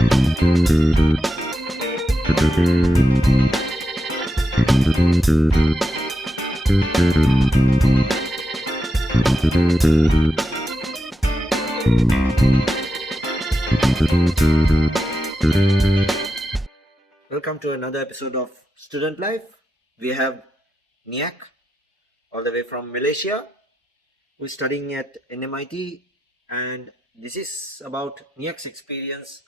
Welcome to another episode of Student Life. We have Niak, all the way from Malaysia, who's studying at NMIT, and this is about Niak's experience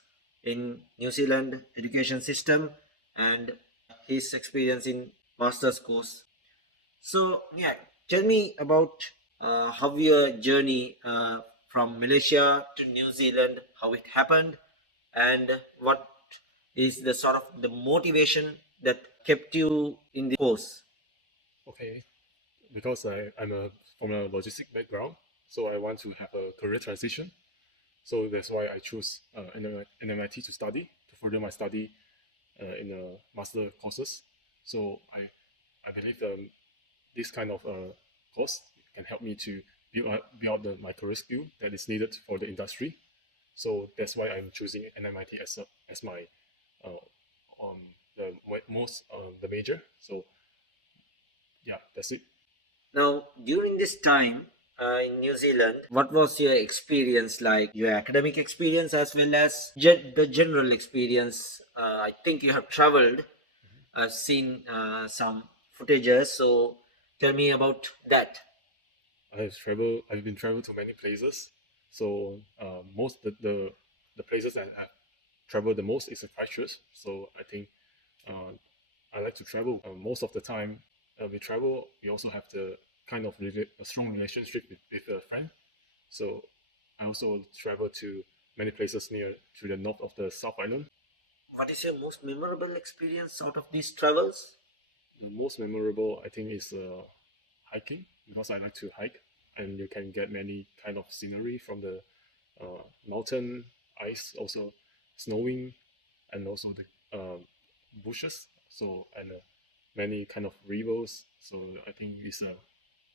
in New Zealand education system and his experience in master's course. So, Niak, tell me about how your journey from Malaysia to New Zealand, how it happened, and what is the sort of the motivation that kept you in the course. Okay, because I'm from a logistic background, so I want to have a career transition. So that's why I chose NMIT to study, to further my study in master courses. So I believe this kind of course can help me to build my career skill that is needed for the industry. So that's why I'm choosing NMIT as my the major. So yeah, that's it. Now, during this time in New Zealand, what was your experience like? Your academic experience as well as the general experience? I think you have traveled. I've seen some footages. So, tell me about that. I've been traveled to many places. So most the places I travel the most is Christchurch. So I think uh, I like to travel. Most of the time we travel, we also have the kind of a strong relationship with a friend. So I also travel to many places near to the north of the South Island. What is your most memorable experience out of these travels? The most memorable, I think, is hiking because I like to hike, and you can get many kind of scenery from the mountain, ice, also snowing, and also the bushes. So and many kind of rivers. So I think it's a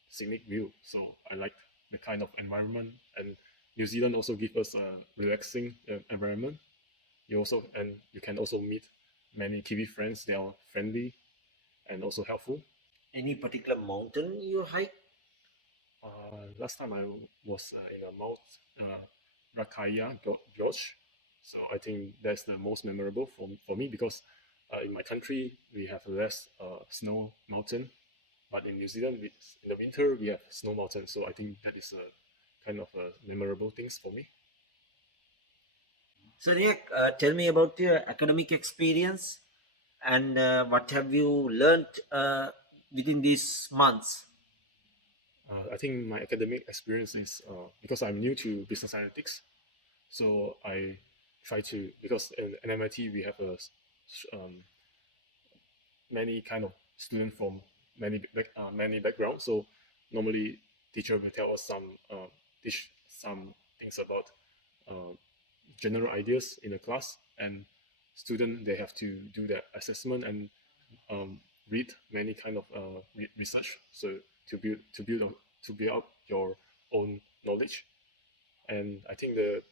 scenic view. So I like the kind of environment, and New Zealand also gives us a relaxing environment. You can also meet many Kiwi friends. They are friendly and also helpful. Any particular mountain you hike? Last time I was in a Mount Rakaya Gorge, so I think that's the most memorable for me because in my country we have less snow mountain, but in New Zealand in the winter we have snow mountain, so I think that is a kind of memorable things for me. So, Nick, tell me about your academic experience and what have you learned within these months? I think my academic experience is because I'm new to business analytics, so I try to because in MIT we have um, many kind of students from many backgrounds. So normally teacher will tell us teach some things about uh, general ideas in the class, and student they have to do their assessment and read many kind of research. So to build up your own knowledge, and I think the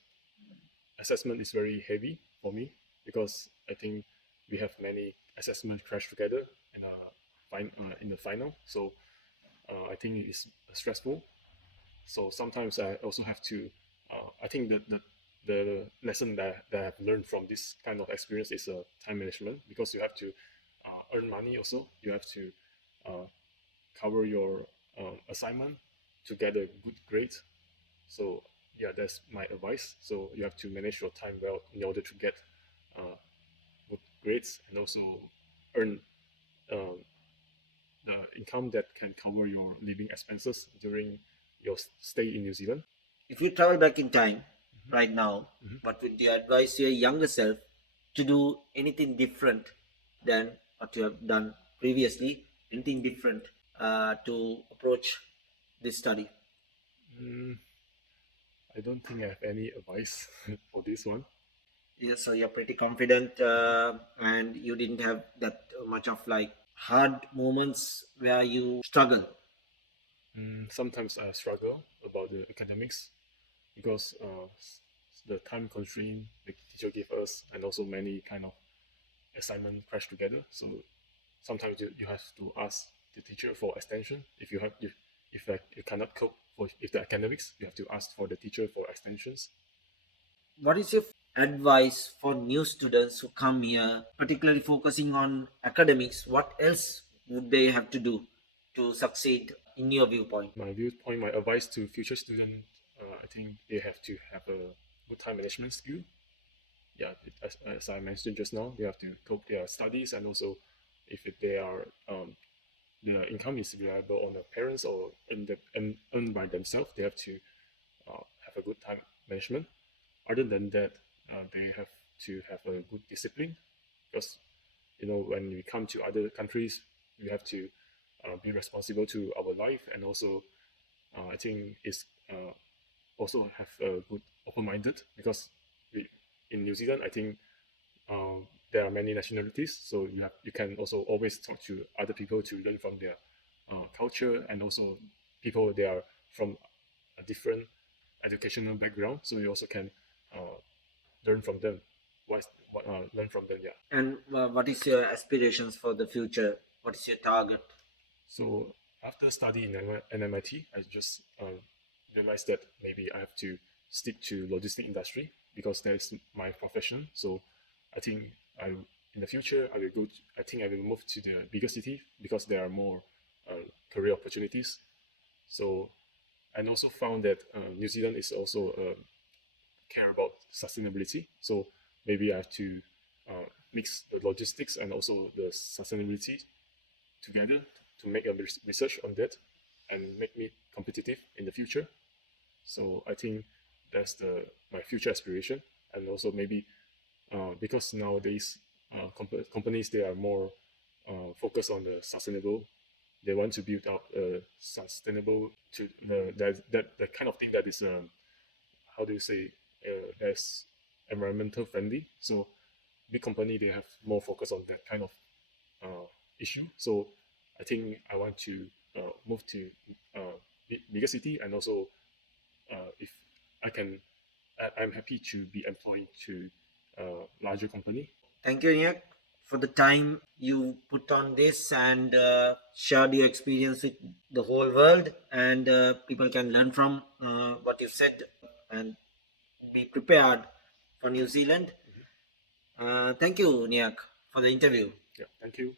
assessment is very heavy for me because I think we have many assessment crash together in the final. So I think it's stressful. So sometimes I also have to. I think that the lesson that I've learned from this kind of experience is time management because you have to earn money. Also, you have to uh, cover your assignment to get a good grade. So yeah, that's my advice. So you have to manage your time well in order to get uh, good grades and also earn uh, the income that can cover your living expenses during your stay in New Zealand. If you travel back in time Mhm. right now, Mhm. what would you advise your younger self to do anything different than what you have done previously? Anything different to approach this study? Mm, I don't think I have any advice for this one. Yeah, so you're pretty confident, and you didn't have that much of like hard moments where you struggle. Sometimes I struggle about the academics because the time constraint the teacher gave us, and also many kind of assignment crash together. So sometimes you have to ask the teacher for extension. If like you cannot cope for if the academics, you have to ask for the teacher for extensions. What is your advice for new students who come here, particularly focusing on academics? What else would they have to do to succeed in your viewpoint? My viewpoint, my advice to future students, I think they have to have a good time management skill. Yeah, as I mentioned just now, they have to cope their studies, and also if they are the income is reliable on their parents or earned by themselves, they have to have a good time management. Other than that, they have to have a good discipline, because when we come to other countries, we have to be responsible to our life, and also I think it's also have a good open-minded, because in New Zealand, I think there are many nationalities, so you can also always talk to other people to learn from their culture, and also people they are from a different educational background, so you also can learn from them. Learn from them, yeah. And what is your aspirations for the future? What is your target? So after studying in NMIT, I just realized that maybe I have to stick to logistic industry, because that's my profession. So I think in the future I will I think I will move to the bigger city, because there are more career opportunities. So, and also found that New Zealand is also care about sustainability. So maybe I have to mix the logistics and also the sustainability together to make a research on that and make me competitive in the future. So I think that's my future aspiration. And also maybe because nowadays companies, they are more focused on the sustainable. They want to build up a sustainable to that kind of thing that is how do you say that's environmental friendly. So big company, they have more focus on that kind of issue. So I think I want to move to bigger city, and also if I can, I'm happy to be employed to larger company. Thank you, Niak, for the time you put on this and shared your experience with the whole world, and people can learn from what you said and be prepared for New Zealand. Thank you, Niak, for the interview. Yeah, thank you.